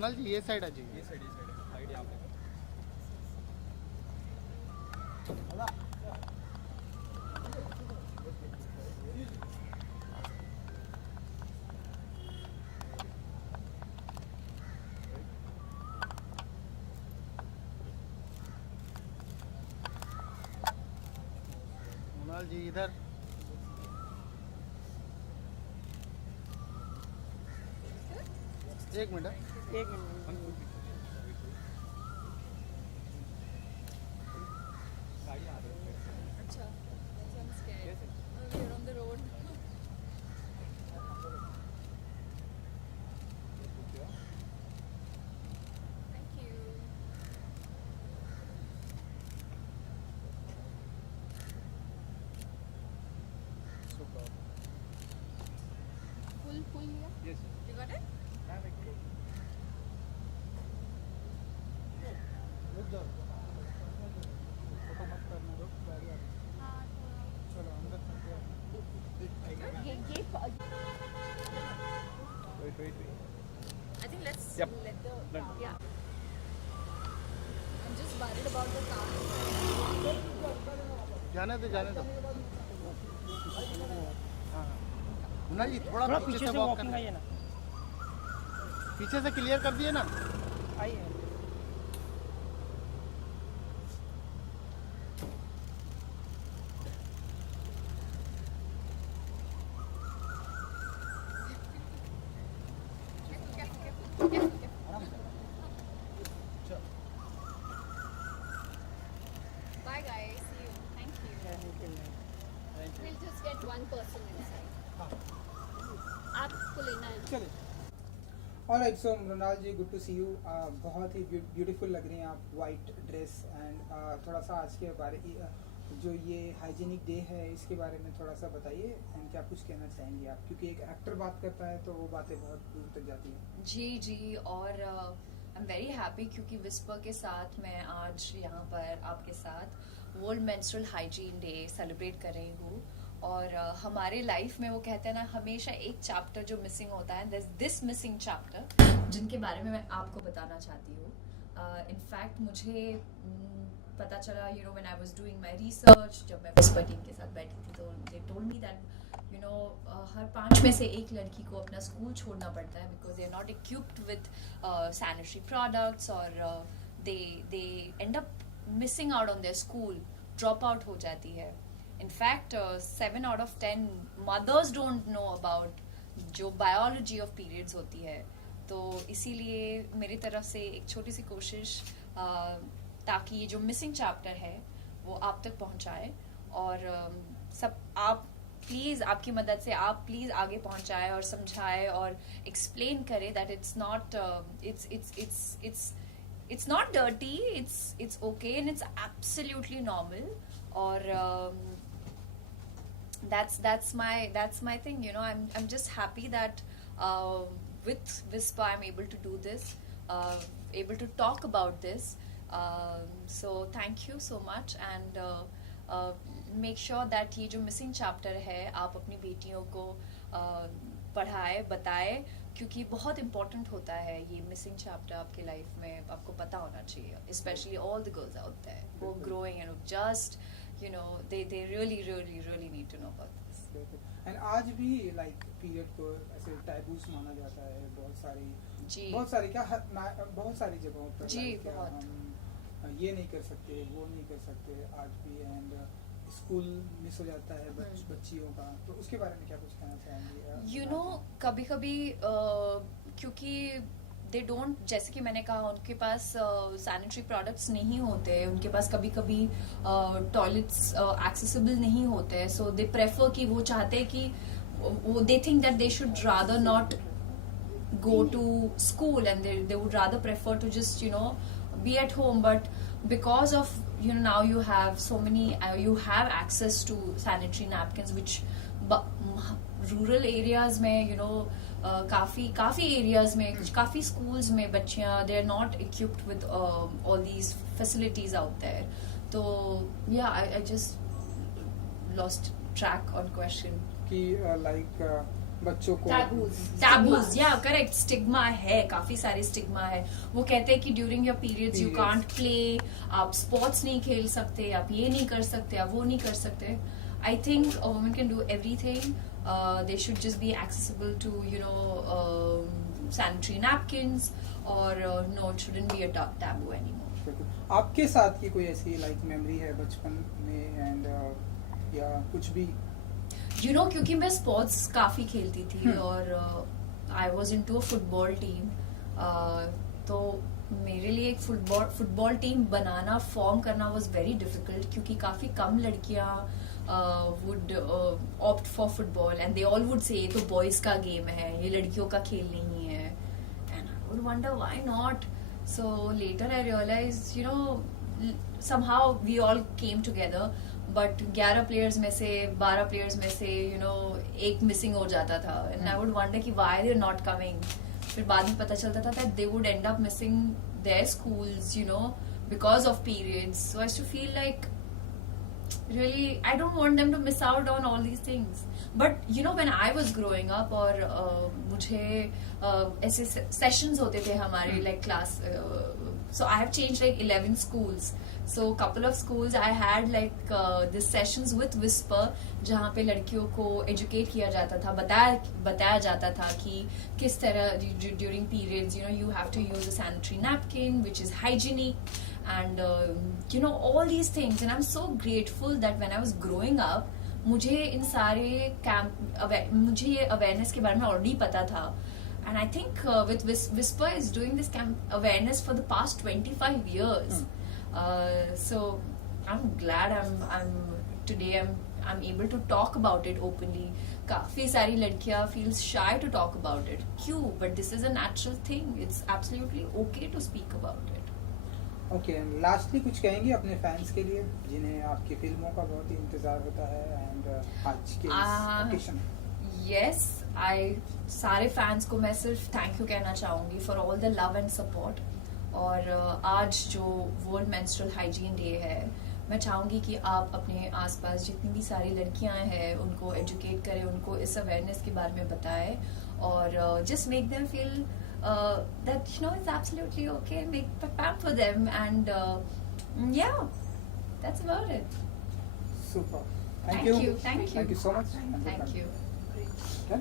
कुणाल जी ये साइड आ जाइए। साइड यहाँ पे। कुणाल जी इधर। एक मिनट। एक मिनट। अच्छा, I'm scared. We're on the road. Thank you. Full लिया? Yes. You got it? रुक जाओ। फोटो मत करना, रुक गाड़ी आ रही है। हाँ, चलो अंदर चलते हैं। ये Wait. I think let's Yep. let the Done. yeah. I'm just worried about the car. जाने दो हाँ कुणाल जी थोड़ा पीछे से वॉक वॉकिंग करना। आइए ना, पीछे से क्लियर कर दिए ना। आइए। Bye guys. See you. Thank you. We'll just get one person inside. आपको लेना है? चलिए। Alright, so Mrinal ji, good to see you. बहुत ही ब्यूटीफुल लग रही हैं आप, वाइट ड्रेस एंड थोड़ा सा आज के बारे जो ये हाइजीनिक डे है इसके बारे में थोड़ा सा बताइए एंड क्या कुछ कहना चाहेंगे आप, क्योंकि एक एक्टर बात करता है तो वो बातें बहुत दूर तक जाती हैं। जी और आई एम वेरी हैप्पी क्योंकि विस्पर के साथ मैं आज यहाँ पर आपके साथ world menstrual hygiene day celebrate कर रही हूँ। और हमारे लाइफ में वो कहते हैं ना, हमेशा एक चैप्टर जो मिसिंग होता है, दिस मिसिंग चैप्टर, जिनके बारे में मैं आपको बताना चाहती हूँ। इनफैक्ट मुझे पता चला, you know, when I was doing my research, जब मैं विस्पर टीम के साथ बैठी थी, तो they told me that you know हर 5 में से एक लड़की को अपना स्कूल छोड़ना पड़ता है because they are not equipped with sanitary products, और they end up missing out on their school, drop out हो जाती है। In fact 7 out of 10 mothers don't know about जो बायोलॉजी ऑफ पीरियड्स होती है। तो इसीलिए मेरी तरफ से एक छोटी सी कोशिश ताकि ये जो मिसिंग चैप्टर है वो आप तक पहुंचाए, और सब आप प्लीज़, आपकी मदद से आप प्लीज़ आगे पहुंचाए और समझाए और एक्सप्लेन करें that it's not it's not dirty, it's okay and it's absolutely normal. Or that's my thing, you know. I'm just happy that with Vispa I'm able to do this, able to talk about this. So thank you so much, and make sure that ये जो missing chapter है आप अपनी बेटियों को पढ़ाए, बताए, क्योंकि बहुत इम्पोर्टेंट होता है ये मिसिंग चैप्टर आपके लाइफ में, आपको पता होना चाहिए, specially all the girls out there who are growing and just you know they really need to know about this. And आज भी लाइक पीरियड को ऐसे टैबूज माना जाता है बहुत सारी जगहों पर। जी, like, बहुत। हम ये नहीं कर सकते, वो नहीं कर सकते आज भी, एंड स्कूल मिस हो जाता है बच्चियों का, तो उसके बारे में क्या कुछ कहना चाहेंगे? यू नो कभी कभी क्योंकि दे डोंट, जैसे कि मैंने कहा, उनके पास सैनिटरी प्रोडक्ट्स नहीं होते, उनके पास कभी कभी टॉयलेट्स एक्सेसिबल नहीं होते, सो दे प्रेफर कि वो चाहते हैं कि वो they think that they should rather not go to school, and they would rather prefer to just, you know, be at home. But because of, you know, now you have so many you have access to sanitary napkins, which rural areas में, you know, काफी areas में, काफी schools में बच्चियां, they are not equipped with all these facilities out there. So yeah, I just lost track on question. कि like बच्चों को taboos या करेक्ट स्टिग्मा है, काफी सारे स्टिग्मा है। वो कहते हैं कि during your periods you can't play, आप स्पोर्ट्स नहीं खेल सकते, आप ये नहीं कर सकते, आप वो नहीं कर सकते। I think a woman can do everything, they should just be accessible to sanitary napkins, और no it shouldn't be a taboo anymore. आपके साथ की कोई ऐसी लाइक मेमोरी है बचपन में एंड या कुछ भी? क्योंकि मैं स्पोर्ट्स काफी खेलती थी और I was into a football team, तो मेरे लिए एक फुटबॉल टीम बनाना, फॉर्म करना वॉज वेरी डिफिकल्ट, क्योंकि काफी कम लड़कियां would opt for football and they all would say ये तो बॉयज का गेम है, ये लड़कियों का खेल नहीं है, and I would wonder why not. So later I realise somehow we all came together, but 11 players में से 12 प्लेयर्स में से एक मिसिंग हो जाता था, एंड आई वुड वंडर कि why they are not coming. फिर बाद में पता चलता था that they would end up missing their schools because of periods. So I used to feel like really I don't want them to miss out on all these things, but when I was growing up, और मुझे ऐसे sessions होते थे हमारे like class, so I have changed like 11 schools, so couple of schools I had like this sessions with Whisper, जहाँ पे लड़कियों को educate किया जाता था, बताया जाता था कि किस तरह during periods you have to use a sanitary napkin which is hygienic, and all these things, and I'm so grateful that when I was growing up मुझे इन सारे कैंप मुझे ये अवेयरनेस के बारे में ऑलरेडी पता था, and I think with Whisper is doing this camp awareness for the past 25 years. So I'm glad I'm able to talk about it openly. काफी सारी लड़कियां feel shy to talk about it. क्यों? But this is a natural thing. It's absolutely okay to speak about it. Okay, lastly कुछ कहेंगे अपने fans के लिए जिन्हें आपकी फिल्मों का बहुत ही इंतजार होता है एंड आज के ओकेशन? यस, सारे फैंस को मैं सिर्फ थैंक यू कहना चाहूंगी for all the love and support. और आज जो वर्ल्ड मेंस्ट्रुअल हाइजीन डे है, मैं चाहूंगी कि आप अपने आसपास जितनी भी सारी लड़कियां हैं उनको एजुकेट करें, उनको इस अवेयरनेस के बारे में बताएं, और just make them feel that it's absolutely okay, pamper them, and yeah, that's about it. Super. Thank you Thank you so much. Thank you. Okay.